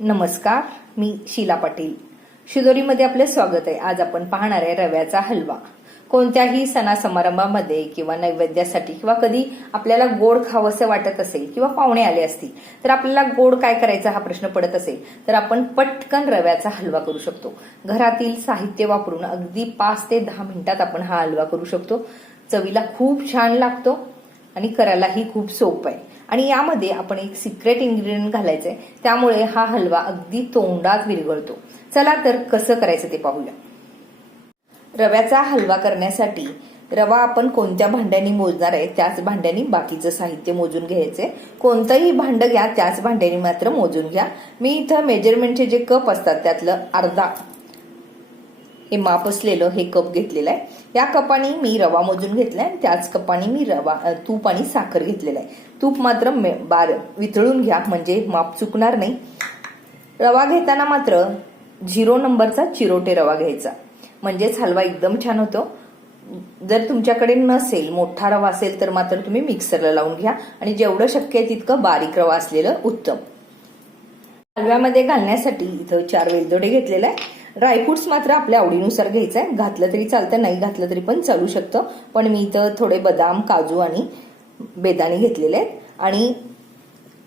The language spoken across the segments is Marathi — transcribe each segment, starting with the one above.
नमस्कार मी शीला पाटील. शिदोरीमध्ये आपले स्वागत आहे. आज आपण पाहणार आहे रव्याचा हलवा. कोणत्याही सणा समारंभामध्ये किंवा नैवेद्यासाठी किंवा कधी आपल्याला गोड खावंसं वाटत असेल किंवा पाहुणे आले असतील तर आपल्याला गोड काय करायचा हा प्रश्न पडत असेल तर आपण पटकन रव्याचा हलवा करू शकतो. घरातील साहित्य वापरून अगदी पाच ते दहा मिनिटात आपण हा हलवा करू शकतो. चवीला खूप छान लागतो आणि करायलाही खूप सोपं आहे. आणि यामध्ये आपण एक सिक्रेट इन्ग्रेडियंट आहे त्यामुळे हा हलवा अगदी तोंडात विरघळतो. चला तर कसं करायचं ते पाहूया. रव्याचा हलवा करण्यासाठी रवा आपण कोणत्या भांड्याने मोजणार आहे त्याच भांड्याने बाकीचं साहित्य मोजून घ्यायचंय. कोणतंही भांड घ्या त्याच भांड्याने मात्र मोजून घ्या. मी इथं मेजरमेंटचे जे कप असतात त्यातलं अर्धा हे माप असलेलं हे कप घेतलेलं आहे. या कपाने मी रवा मोजून घेतलाय त्याच कपाने मी रवा तूप आणि साखर घेतलेला आहे. तूप मात्र मे- बार वितळून घ्या म्हणजे माप चुकणार नाही. रवा घेताना मात्र झिरो नंबरचा चिरोटे रवा घ्यायचा. म्हणजेच हलवा एकदम छान होतो. जर तुमच्याकडे नसेल मोठा रवा असेल तर मात्र तुम्ही मिक्सरला लावून घ्या आणि जेवढं शक्य आहे तितकं बारीक रवा असलेलं उत्तम. हलव्यामध्ये घालण्यासाठी इथं चार वेलदोडे घेतलेले आहे ड्रायफ्रुट्स मात्र आपल्या आवडीनुसार घ्यायचं आहे. घातलं तरी चालतं नाही घातलं तरी पण चालू शकतं. पण मी इथं थोडे बदाम काजू आणि बेदाणे घेतलेले आहेत आणि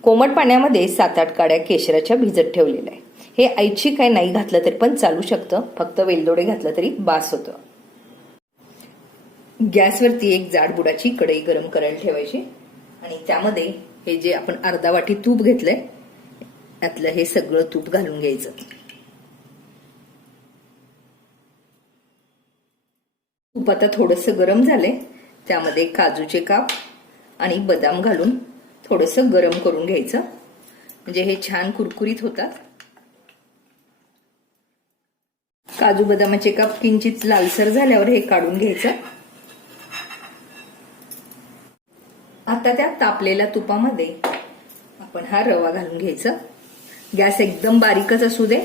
कोमट पाण्यामध्ये सात आठ काड्या केशराच्या भिजत ठेवलेल्या आहे हे ऐच्छिक काय नाही घातलं तरी पण चालू शकतं. फक्त वेलदोडे घातलं तरी बास होतं. गॅसवरती एक जाड बुडाची कढई गरम करायला ठेवायची आणि त्यामध्ये हे जे आपण अर्धा वाटी तूप घेतलंय त्यातलं हे सगळं तूप घालून घ्यायचं. तूप आता थोडस गरम झालंय. त्यामध्ये काजूचे काप आणि बदाम घालून थोडस गरम करून घ्यायचं. म्हणजे हे छान कुरकुरीत होतात. काजू बदामाचे काप किंचित लालसर झाल्यावर हे काढून घ्यायचं. आता त्या तापलेल्या तुपामध्ये आपण हा रवा घालून घ्यायचा. गॅस एकदम बारीकच असू दे.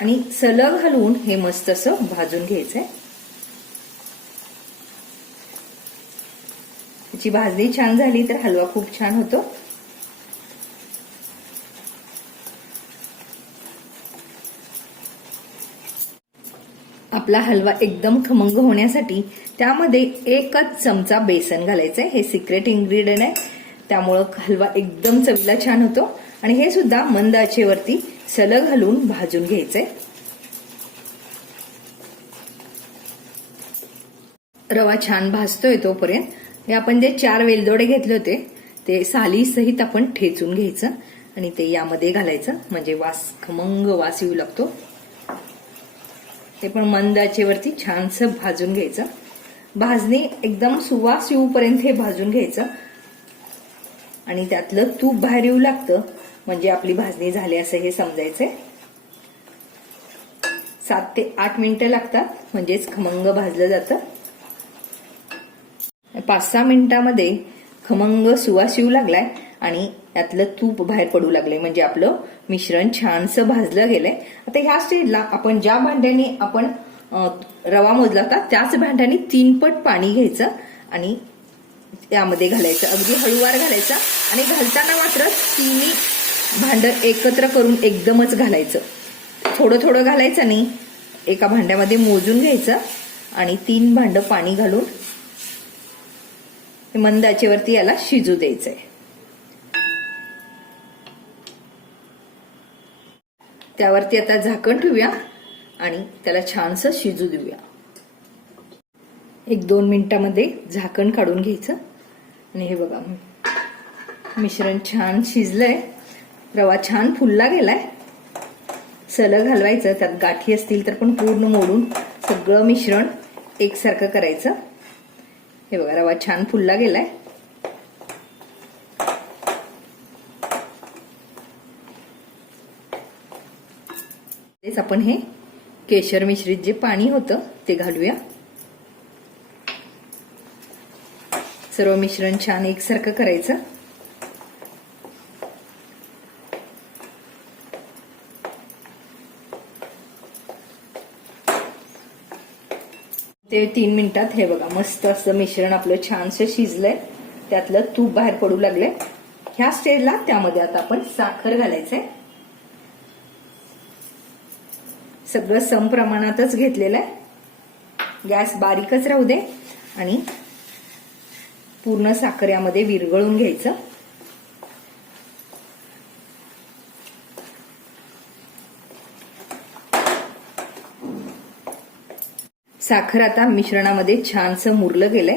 आणि सलग घालून हे मस्त असं भाजून घ्यायचंय. त्याची भाजणी छान झाली तर हलवा खूप छान होतो. आपला हलवा एकदम खमंग होण्यासाठी त्यामध्ये एकच चमचा बेसन घालायचंय. हे सिक्रेट इन्ग्रेडियंट आहे. त्यामुळं हलवा एकदम चवीला छान होतो. आणि हे सुद्धा मंद आचेवरती सलग घालून भाजून घ्यायचंय. रवा छान भाजतोय तोपर्यंत. हे आपण जे चार वेलदोडे घेतले होते ते साली सहित आपण ठेचून घ्यायचं आणि ते यामध्ये घालायचं. म्हणजे वास खमंग वास येऊ लागतो. ते पण मंदाचेवरती छानसं भाजून घ्यायचं. भाजणी एकदम सुवास येऊपर्यंत हे भाजून घ्यायचं. आणि त्यातलं तूप बाहेर येऊ लागतं. म्हणजे आपली भाजणी झाली असं हे समजायचंय. सात ते आठ मिनिटं लागतात. म्हणजेच खमंग भाजलं जातं. पाच सहा मिनिटामध्ये खमंग सुवास येऊ लागलाय आणि यातलं तूप बाहेर पडू लागलंय. म्हणजे आपलं मिश्रण छानसं भाजलं गेलंय. आता ह्या स्टेजला आपण ज्या भांड्याने आपण रवा मोजला होता त्याच भांड्याने तीन पट पाणी घ्यायचं आणि यामध्ये घालायचं. अगदी हळूवार घालायचं आणि घालताना मात्र तिन्ही भांड एकत्र करून एकदमच घालायचं. थोडं थोडं घालायचं नाही एका भांड्यामध्ये मोजून घ्यायचं आणि तीन भांडं पाणी घालून मंद आचेवरती याला शिजू द्यायचंय. त्यावरती आता झाकण ठेवूया आणि त्याला छानसं शिजू देऊया. एक दोन मिनिटामध्ये झाकण काढून घ्यायचं. आणि हे बघा मिश्रण छान शिजलंय. रवा छान फुलला गेलाय. सलग हलवायचं त्यात गाठी असतील तर पण पूर्ण मोडून सगळं मिश्रण एकसारखं करायचं. हे बघा रवा छान फुलला गेलाय. तेच आपण हे केशर मिश्रित जे पाणी होतं ते घालूया. सर्व मिश्रण छान एकसारखं करायचं. ते तीन मिनिटात हे बघा मस्त असं मिश्रण आपलं छानसं शिजलंय. त्यातलं तूप बाहेर पडू लागले ह्या स्टेजला त्यामध्ये आता आपण साखर घालायचंय. सगळं सम प्रमाणातच घेतलेलं आहे. गॅस बारीकच राहू दे. आणि पूर्ण साखर यामध्ये विरघळून घ्यायचं. साखर आता मिश्रणामध्ये छानसं मुरलं गेलंय.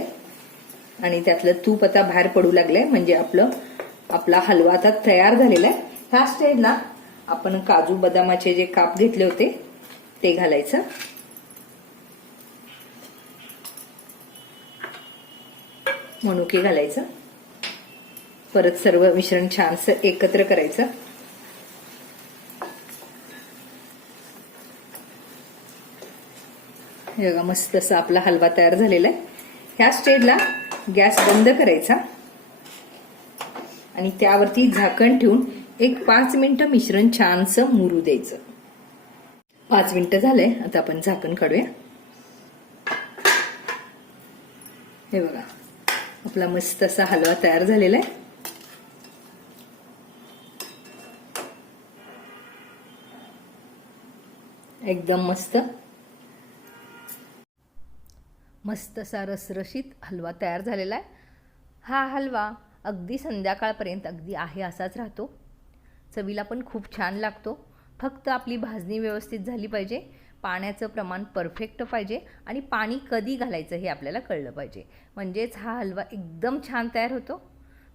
आणि त्यातलं तूप आता बाहेर पडू लागलंय म्हणजे आपलं आपला हलवा आता तयार झालेला आहे. ह्या स्टेजला आपण काजू बदामाचे जे काप घेतले होते ते घालायचं. मनुके घालायचं. परत सर्व मिश्रण छानसं एकत्र करायचं. हे बघा मस्त असा आपला हलवा तयार झालेला आहे. ह्या स्टेजला गॅस बंद करायचा. आणि त्यावरती झाकण ठेवून एक पाच मिनिटं मिश्रण छानसं मुरू द्यायचं. पाच मिनिटं झालंय आता आपण झाकण काढूया. हे बघा आपला मस्त असा हलवा तयार झालेला आहे. एकदम मस्त मस्त असा रसरशीत हलवा तयार झालेला आहे. हा हलवा अगदी संध्याकाळपर्यंत अगदी आहे असाच राहतो. चवीला पण खूप छान लागतो. फक्त आपली भाजणी व्यवस्थित झाली पाहिजे. पाण्याचं प्रमाण परफेक्ट पाहिजे आणि पाणी कधी घालायचं हे आपल्याला कळलं पाहिजे. म्हणजेच हा हलवा एकदम छान तयार होतो.